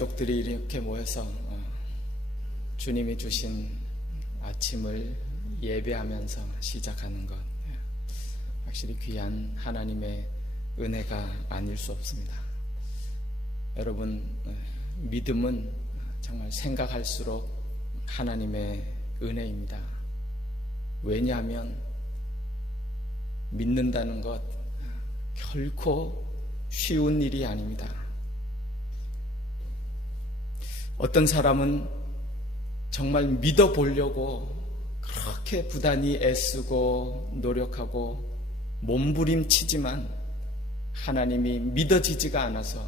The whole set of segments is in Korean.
가족들이 이렇게 모여서 주님이 주신 아침을 예배하면서 시작하는 것, 확실히 귀한 하나님의 은혜가 아닐 수 없습니다. 여러분, 믿음은 정말 생각할수록 하나님의 은혜입니다. 왜냐하면 믿는다는 것 결코 쉬운 일이 아닙니다. 어떤 사람은 정말 믿어보려고 그렇게 부단히 애쓰고 노력하고 몸부림치지만 하나님이 믿어지지가 않아서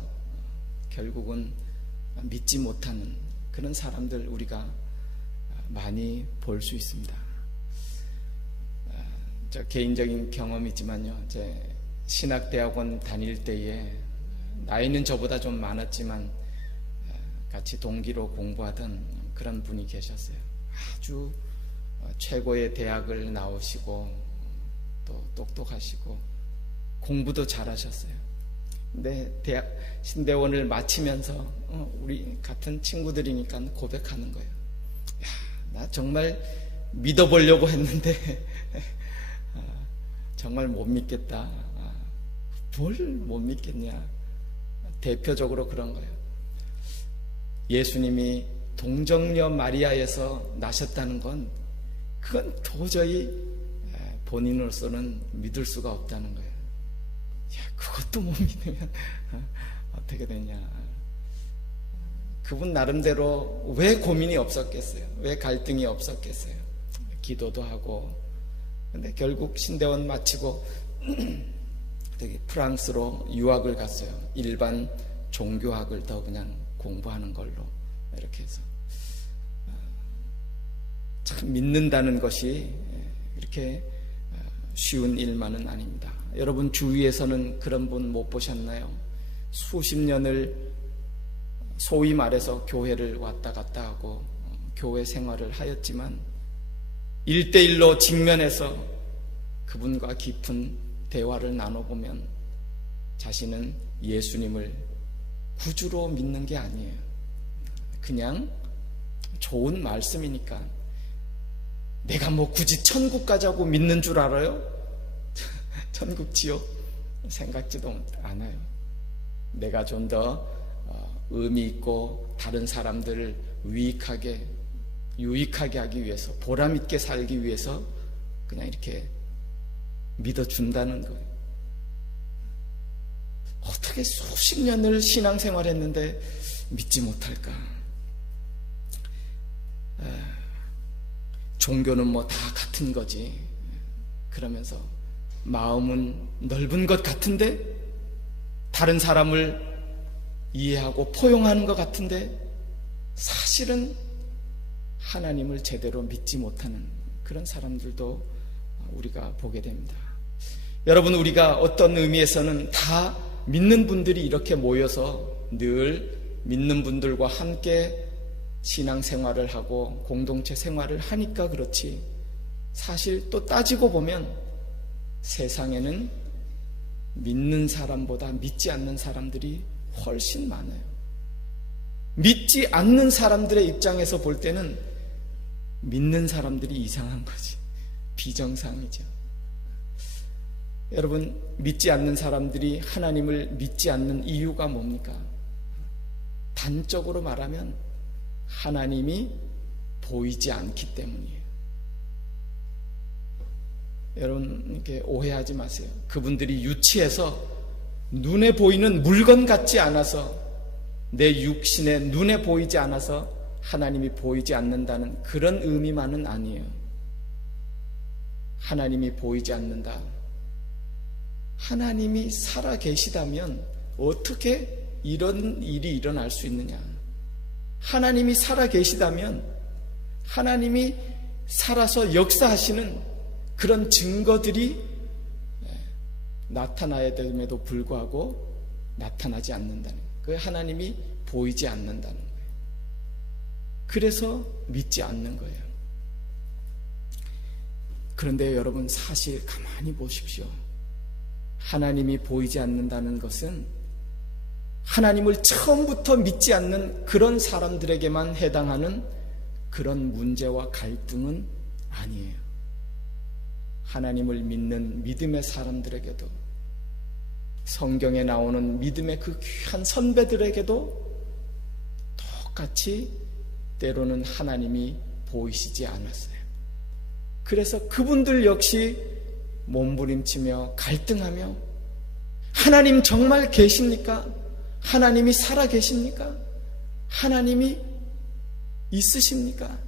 결국은 믿지 못하는 그런 사람들 우리가 많이 볼 수 있습니다. 저 개인적인 경험이지만요, 제 신학대학원 다닐 때에 나이는 저보다 좀 많았지만 같이 동기로 공부하던 그런 분이 계셨어요. 아주 최고의 대학을 나오시고 또 똑똑하시고 공부도 잘하셨어요. 근데 대학 신대원을 마치면서 우리 같은 친구들이니까 고백하는 거예요. 야, 나 정말 믿어보려고 했는데 정말 못 믿겠다. 뭘 못 믿겠냐. 대표적으로 그런 거예요. 예수님이 동정녀 마리아에서 나셨다는 건 그건 도저히 본인으로서는 믿을 수가 없다는 거예요. 야, 그것도 못 믿으면 어떻게 되냐. 그분 나름대로 왜 고민이 없었겠어요? 왜 갈등이 없었겠어요? 기도도 하고. 근데 결국 신대원 마치고 프랑스로 유학을 갔어요. 일반 종교학을 더 그냥 공부하는 걸로 이렇게 해서. 참 믿는다는 것이 이렇게 쉬운 일만은 아닙니다. 여러분 주위에서는 그런 분 못 보셨나요? 수십 년을 소위 말해서 교회를 왔다 갔다 하고 교회 생활을 하였지만 1대1로 직면해서 그분과 깊은 대화를 나눠보면 자신은 예수님을 구주로 믿는 게 아니에요. 그냥 좋은 말씀이니까 내가 뭐 굳이 천국 가자고 믿는 줄 알아요? 천국 지옥 생각지도 않아요. 내가 좀 더 의미 있고 다른 사람들을 유익하게 하기 위해서, 보람 있게 살기 위해서 그냥 이렇게 믿어준다는 거예요. 어떻게 수십 년을 신앙생활 했는데 믿지 못할까? 종교는 뭐 다 같은 거지. 그러면서 마음은 넓은 것 같은데 다른 사람을 이해하고 포용하는 것 같은데 사실은 하나님을 제대로 믿지 못하는 그런 사람들도 우리가 보게 됩니다. 여러분, 우리가 어떤 의미에서는 다 믿는 분들이 이렇게 모여서 늘 믿는 분들과 함께 신앙생활을 하고 공동체 생활을 하니까 그렇지, 사실 또 따지고 보면 세상에는 믿는 사람보다 믿지 않는 사람들이 훨씬 많아요. 믿지 않는 사람들의 입장에서 볼 때는 믿는 사람들이 이상한 거지, 비정상이죠. 여러분, 믿지 않는 사람들이 하나님을 믿지 않는 이유가 뭡니까? 단적으로 말하면 하나님이 보이지 않기 때문이에요. 여러분, 이렇게 오해하지 마세요. 그분들이 유치해서 눈에 보이는 물건 같지 않아서, 내 육신에 눈에 보이지 않아서 하나님이 보이지 않는다는 그런 의미만은 아니에요. 하나님이 보이지 않는다. 하나님이 살아 계시다면 어떻게 이런 일이 일어날 수 있느냐? 하나님이 살아 계시다면 하나님이 살아서 역사하시는 그런 증거들이 나타나야 됨에도 불구하고 나타나지 않는다는 거예요. 그 하나님이 보이지 않는다는 거예요. 그래서 믿지 않는 거예요. 그런데 여러분, 사실 가만히 보십시오. 하나님이 보이지 않는다는 것은 하나님을 처음부터 믿지 않는 그런 사람들에게만 해당하는 그런 문제와 갈등은 아니에요. 하나님을 믿는 믿음의 사람들에게도, 성경에 나오는 믿음의 그 귀한 선배들에게도 똑같이 때로는 하나님이 보이시지 않았어요. 그래서 그분들 역시 몸부림치며 갈등하며, 하나님 정말 계십니까? 하나님이 살아 계십니까? 하나님이 있으십니까?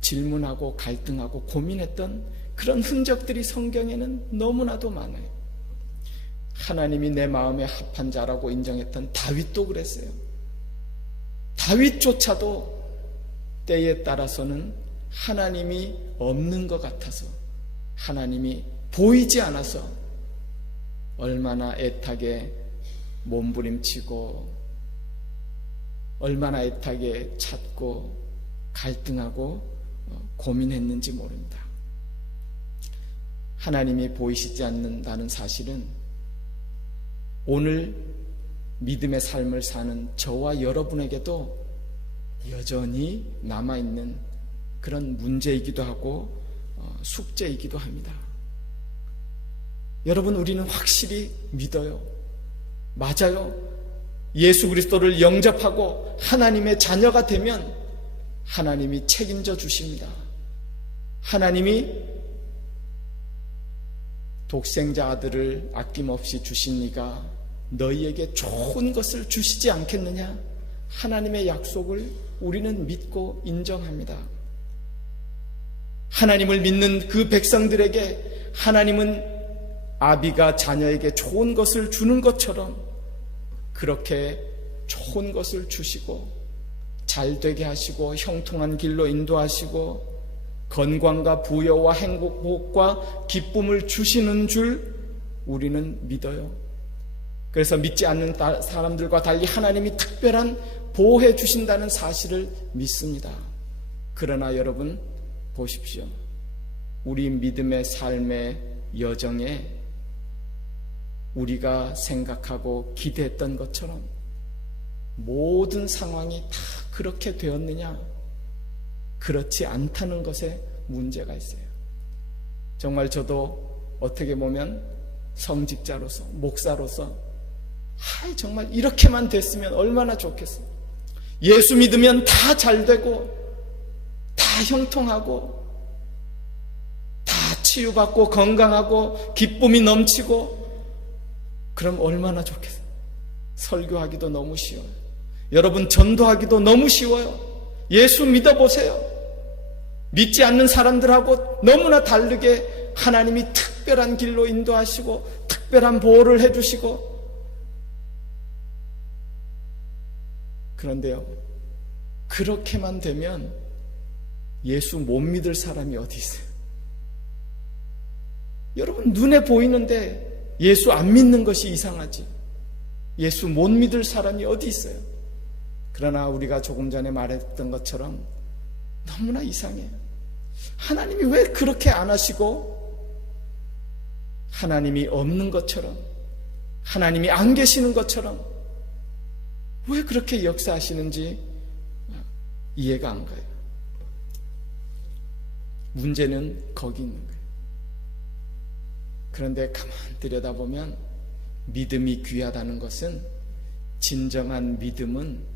질문하고 갈등하고 고민했던 그런 흔적들이 성경에는 너무나도 많아요. 하나님이 내 마음에 합한 자라고 인정했던 다윗도 그랬어요. 다윗조차도 때에 따라서는 하나님이 없는 것 같아서, 하나님이 보이지 않아서 얼마나 애타게 몸부림치고, 얼마나 애타게 찾고 갈등하고 고민했는지 모릅니다. 하나님이 보이시지 않는다는 사실은 오늘 믿음의 삶을 사는 저와 여러분에게도 여전히 남아있는 그런 문제이기도 하고 숙제이기도 합니다. 여러분, 우리는 확실히 믿어요. 맞아요. 예수 그리스도를 영접하고 하나님의 자녀가 되면 하나님이 책임져 주십니다. 하나님이 독생자 아들을 아낌없이 주신 이가 너희에게 좋은 것을 주시지 않겠느냐? 하나님의 약속을 우리는 믿고 인정합니다. 하나님을 믿는 그 백성들에게 하나님은 아비가 자녀에게 좋은 것을 주는 것처럼 그렇게 좋은 것을 주시고 잘되게 하시고 형통한 길로 인도하시고 건강과 부여와 행복과 기쁨을 주시는 줄 우리는 믿어요. 그래서 믿지 않는 사람들과 달리 하나님이 특별한 보호해 주신다는 사실을 믿습니다. 그러나 여러분 보십시오. 우리 믿음의 삶의 여정에 우리가 생각하고 기대했던 것처럼 모든 상황이 다 그렇게 되었느냐? 그렇지 않다는 것에 문제가 있어요. 정말 저도 어떻게 보면 성직자로서, 목사로서 정말 이렇게만 됐으면 얼마나 좋겠어요. 예수 믿으면 다 잘되고 다 형통하고 다 치유받고 건강하고 기쁨이 넘치고 그럼 얼마나 좋겠어요. 설교하기도 너무 쉬워요. 여러분, 전도하기도 너무 쉬워요. 예수 믿어보세요. 믿지 않는 사람들하고 너무나 다르게 하나님이 특별한 길로 인도하시고 특별한 보호를 해주시고. 그런데요, 그렇게만 되면 예수 못 믿을 사람이 어디 있어요? 여러분, 눈에 보이는데 예수 안 믿는 것이 이상하지 예수 못 믿을 사람이 어디 있어요? 그러나 우리가 조금 전에 말했던 것처럼 너무나 이상해요. 하나님이 왜 그렇게 안 하시고 하나님이 없는 것처럼, 하나님이 안 계시는 것처럼 왜 그렇게 역사하시는지 이해가 안 가요. 문제는 거기 있는 거예요. 그런데 가만 들여다보면 믿음이 귀하다는 것은, 진정한 믿음은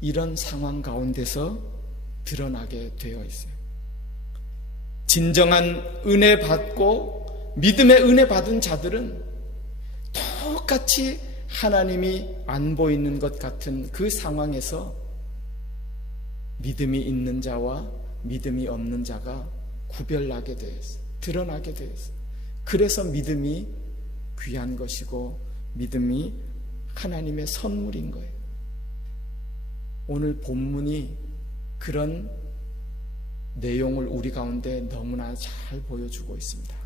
이런 상황 가운데서 드러나게 되어 있어요. 진정한 은혜 받고 믿음의 은혜 받은 자들은 똑같이 하나님이 안 보이는 것 같은 그 상황에서 믿음이 있는 자와 믿음이 없는 자가 구별나게 되어 있어요. 드러나게 되어 있어요. 그래서 믿음이 귀한 것이고 믿음이 하나님의 선물인 거예요. 오늘 본문이 그런 내용을 우리 가운데 너무나 잘 보여주고 있습니다.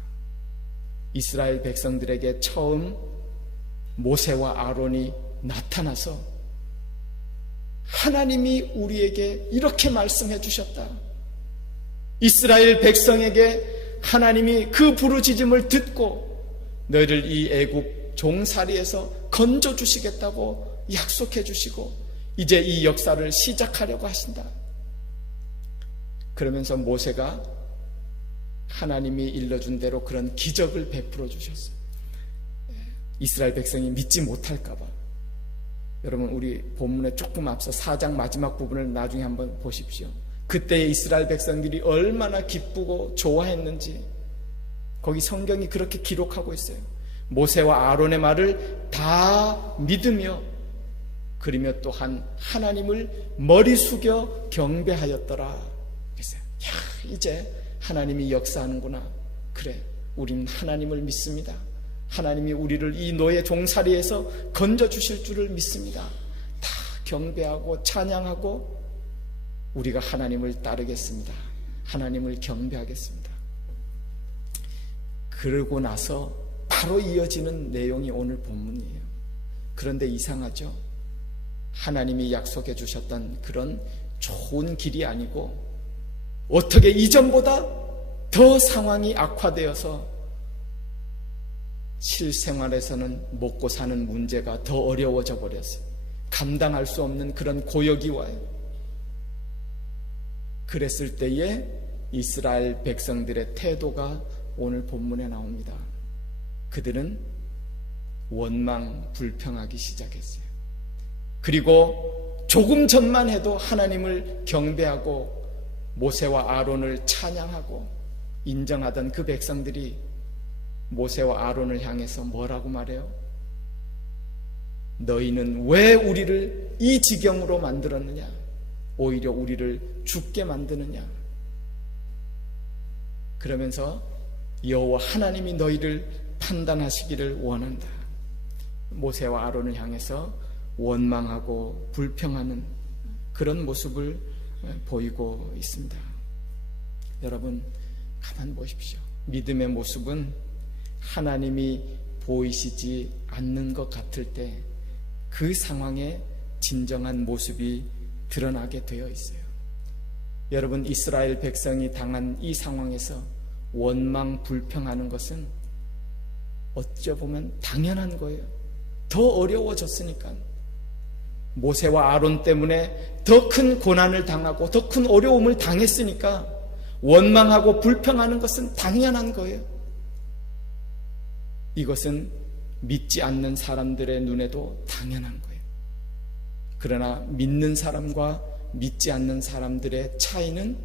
이스라엘 백성들에게 처음 모세와 아론이 나타나서 하나님이 우리에게 이렇게 말씀해 주셨다. 이스라엘 백성에게 하나님이 그 부르짖음을 듣고 너희를 이 애굽 종살이에서 건져주시겠다고 약속해 주시고 이제 이 역사를 시작하려고 하신다. 그러면서 모세가 하나님이 일러준 대로 그런 기적을 베풀어 주셨어요. 이스라엘 백성이 믿지 못할까 봐. 여러분 우리 본문에 조금 앞서 4장 마지막 부분을 나중에 한번 보십시오. 그때의 이스라엘 백성들이 얼마나 기쁘고 좋아했는지 거기 성경이 그렇게 기록하고 있어요. 모세와 아론의 말을 다 믿으며 그리며 또한 하나님을 머리 숙여 경배하였더라. 그랬어요. 이제 하나님이 역사하는구나. 그래, 우리는 하나님을 믿습니다. 하나님이 우리를 이 노예 종살이에서 건져주실 줄을 믿습니다. 다 경배하고 찬양하고 우리가 하나님을 따르겠습니다. 하나님을 경배하겠습니다. 그러고 나서 바로 이어지는 내용이 오늘 본문이에요. 그런데 이상하죠? 하나님이 약속해 주셨던 그런 좋은 길이 아니고 어떻게 이전보다 더 상황이 악화되어서 실생활에서는 먹고 사는 문제가 더 어려워져 버렸어요. 감당할 수 없는 그런 고역이 와요. 그랬을 때에 이스라엘 백성들의 태도가 오늘 본문에 나옵니다. 그들은 원망 불평하기 시작했어요. 그리고 조금 전만 해도 하나님을 경배하고 모세와 아론을 찬양하고 인정하던 그 백성들이 모세와 아론을 향해서 뭐라고 말해요? 너희는 왜 우리를 이 지경으로 만들었느냐? 오히려 우리를 죽게 만드느냐? 그러면서 여호와 하나님이 너희를 판단하시기를 원한다. 모세와 아론을 향해서 원망하고 불평하는 그런 모습을 보이고 있습니다. 여러분 가만 보십시오. 믿음의 모습은 하나님이 보이시지 않는 것 같을 때 그 상황에 진정한 모습이 드러나게 되어 있어요. 여러분 이스라엘 백성이 당한 이 상황에서 원망 불평하는 것은 어쩌보면 당연한 거예요. 더 어려워졌으니까. 모세와 아론 때문에 더 큰 고난을 당하고 더 큰 어려움을 당했으니까 원망하고 불평하는 것은 당연한 거예요. 이것은 믿지 않는 사람들의 눈에도 당연한 거예요. 그러나 믿는 사람과 믿지 않는 사람들의 차이는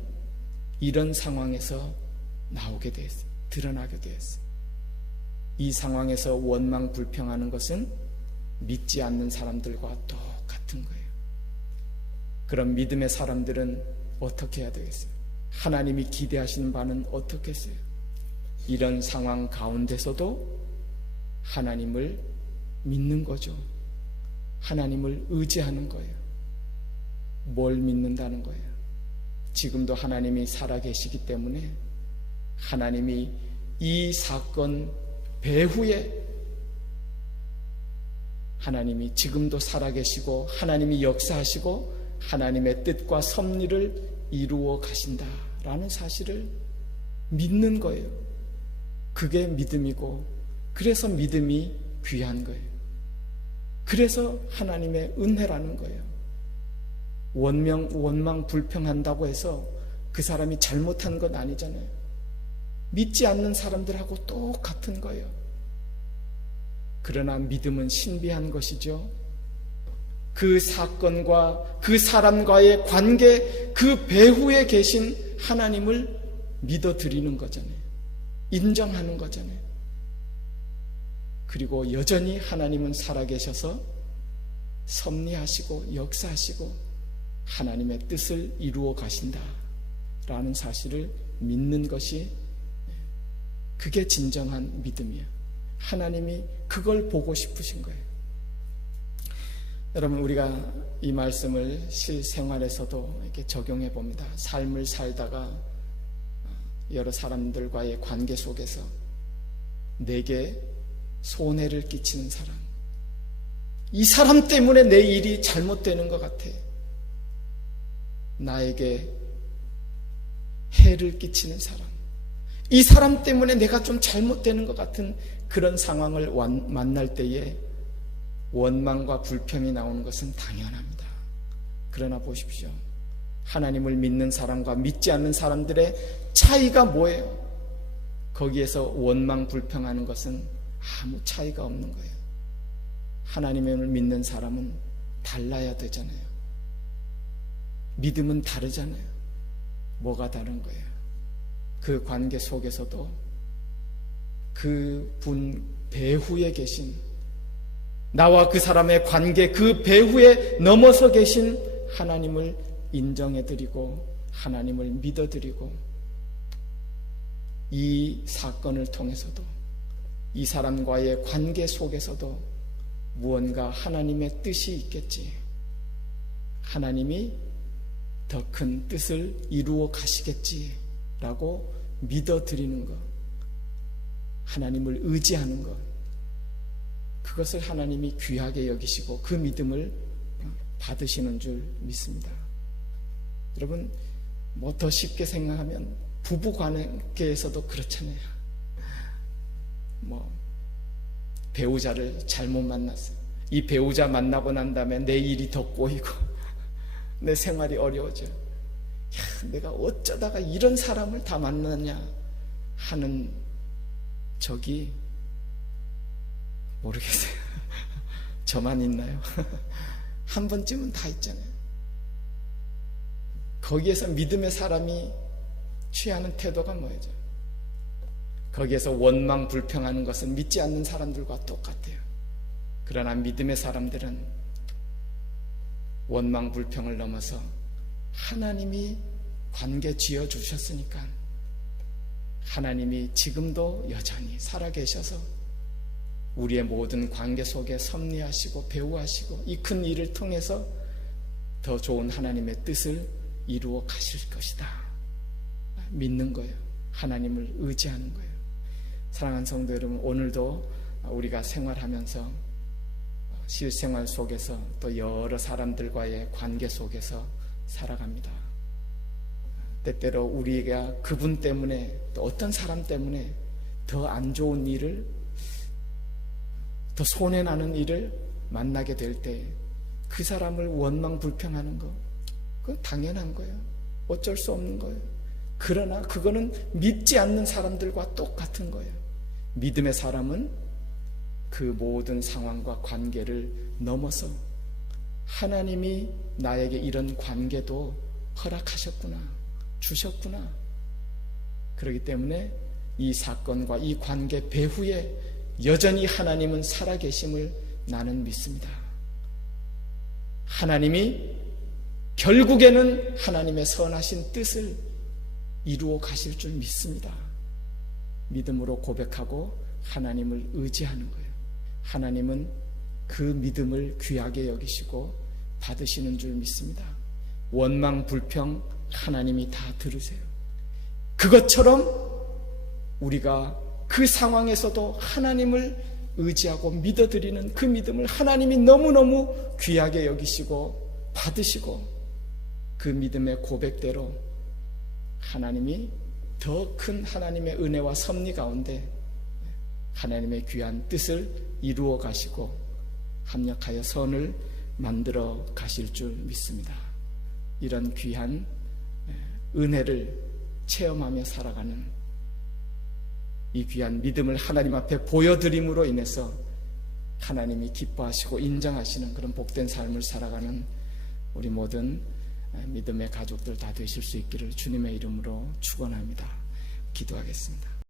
이런 상황에서 나오게 되었어요. 드러나게 되었어요. 이 상황에서 원망 불평하는 것은 믿지 않는 사람들과 똑같은 거예요. 그럼 믿음의 사람들은 어떻게 해야 되겠어요? 하나님이 기대하시는 바는 어떻게 했어요? 이런 상황 가운데서도 하나님을 믿는 거죠. 하나님을 의지하는 거예요. 뭘 믿는다는 거예요? 지금도 하나님이 살아계시기 때문에 하나님이 이 사건 배후에 하나님이 지금도 살아계시고 하나님이 역사하시고 하나님의 뜻과 섭리를 이루어 가신다라는 사실을 믿는 거예요. 그게 믿음이고 그래서 믿음이 귀한 거예요. 그래서 하나님의 은혜라는 거예요. 원망 불평한다고 해서 그 사람이 잘못한 건 아니잖아요. 믿지 않는 사람들하고 똑같은 거예요. 그러나 믿음은 신비한 것이죠. 그 사건과 그 사람과의 관계, 그 배후에 계신 하나님을 믿어드리는 거잖아요. 인정하는 거잖아요. 그리고 여전히 하나님은 살아계셔서 섭리하시고 역사하시고 하나님의 뜻을 이루어 가신다라는 사실을 믿는 것이 그게 진정한 믿음이에요. 하나님이 그걸 보고 싶으신 거예요. 여러분 우리가 이 말씀을 실생활에서도 이렇게 적용해 봅니다. 삶을 살다가 여러 사람들과의 관계 속에서 내게 손해를 끼치는 사람, 이 사람 때문에 내 일이 잘못되는 것 같아. 나에게 해를 끼치는 사람, 이 사람 때문에 내가 좀 잘못되는 것 같은 그런 상황을 만날 때에 원망과 불평이 나오는 것은 당연합니다. 그러나 보십시오. 하나님을 믿는 사람과 믿지 않는 사람들의 차이가 뭐예요? 거기에서 원망, 불평하는 것은 아무 차이가 없는 거예요. 하나님을 믿는 사람은 달라야 되잖아요. 믿음은 다르잖아요. 뭐가 다른 거예요? 그 관계 속에서도 그분 배후에 계신, 나와 그 사람의 관계 그 배후에 넘어서 계신 하나님을 인정해드리고 하나님을 믿어드리고, 이 사건을 통해서도 이 사람과의 관계 속에서도 무언가 하나님의 뜻이 있겠지, 하나님이 더 큰 뜻을 이루어 가시겠지라고 믿어드리는 것, 하나님을 의지하는 것, 그것을 하나님이 귀하게 여기시고 그 믿음을 받으시는 줄 믿습니다. 여러분, 뭐 더 쉽게 생각하면 부부 관계에서도 그렇잖아요. 뭐 배우자를 잘못 만났어요. 이 배우자 만나고 난 다음에 내 일이 더 꼬이고 내 생활이 어려워져. 내가 어쩌다가 이런 사람을 다 만났냐 하는 적이 모르겠어요. 저만 있나요? 한 번쯤은 다 있잖아요. 거기에서 믿음의 사람이 취하는 태도가 뭐죠? 거기에서 원망, 불평하는 것은 믿지 않는 사람들과 똑같아요. 그러나 믿음의 사람들은 원망, 불평을 넘어서 하나님이 관계 지어주셨으니까 하나님이 지금도 여전히 살아계셔서 우리의 모든 관계 속에 섭리하시고 배우하시고 이 큰 일을 통해서 더 좋은 하나님의 뜻을 이루어 가실 것이다. 믿는 거예요. 하나님을 의지하는 거예요. 사랑하는 성도 여러분, 오늘도 우리가 생활하면서 실생활 속에서 또 여러 사람들과의 관계 속에서 살아갑니다. 때때로 우리가 그분 때문에 또 어떤 사람 때문에 더 안 좋은 일을, 더 손해나는 일을 만나게 될 때 그 사람을 원망, 불평하는 거, 그건 당연한 거예요. 어쩔 수 없는 거예요. 그러나 그거는 믿지 않는 사람들과 똑같은 거예요. 믿음의 사람은 그 모든 상황과 관계를 넘어서 하나님이 나에게 이런 관계도 허락하셨구나, 주셨구나. 그렇기 때문에 이 사건과 이 관계 배후에 여전히 하나님은 살아계심을 나는 믿습니다. 하나님이 결국에는 하나님의 선하신 뜻을 이루어 가실 줄 믿습니다. 믿음으로 고백하고 하나님을 의지하는 거예요. 하나님은 그 믿음을 귀하게 여기시고 받으시는 줄 믿습니다. 원망, 불평 하나님이 다 들으세요. 그것처럼 우리가 그 상황에서도 하나님을 의지하고 믿어드리는 그 믿음을 하나님이 너무너무 귀하게 여기시고 받으시고 그 믿음의 고백대로 하나님이 더 큰 하나님의 은혜와 섭리 가운데 하나님의 귀한 뜻을 이루어 가시고 합력하여 선을 만들어 가실 줄 믿습니다. 이런 귀한 은혜를 체험하며 살아가는 이 귀한 믿음을 하나님 앞에 보여드림으로 인해서 하나님이 기뻐하시고 인정하시는 그런 복된 삶을 살아가는 우리 모든 믿음의 가족들 다 되실 수 있기를 주님의 이름으로 축원합니다. 기도하겠습니다.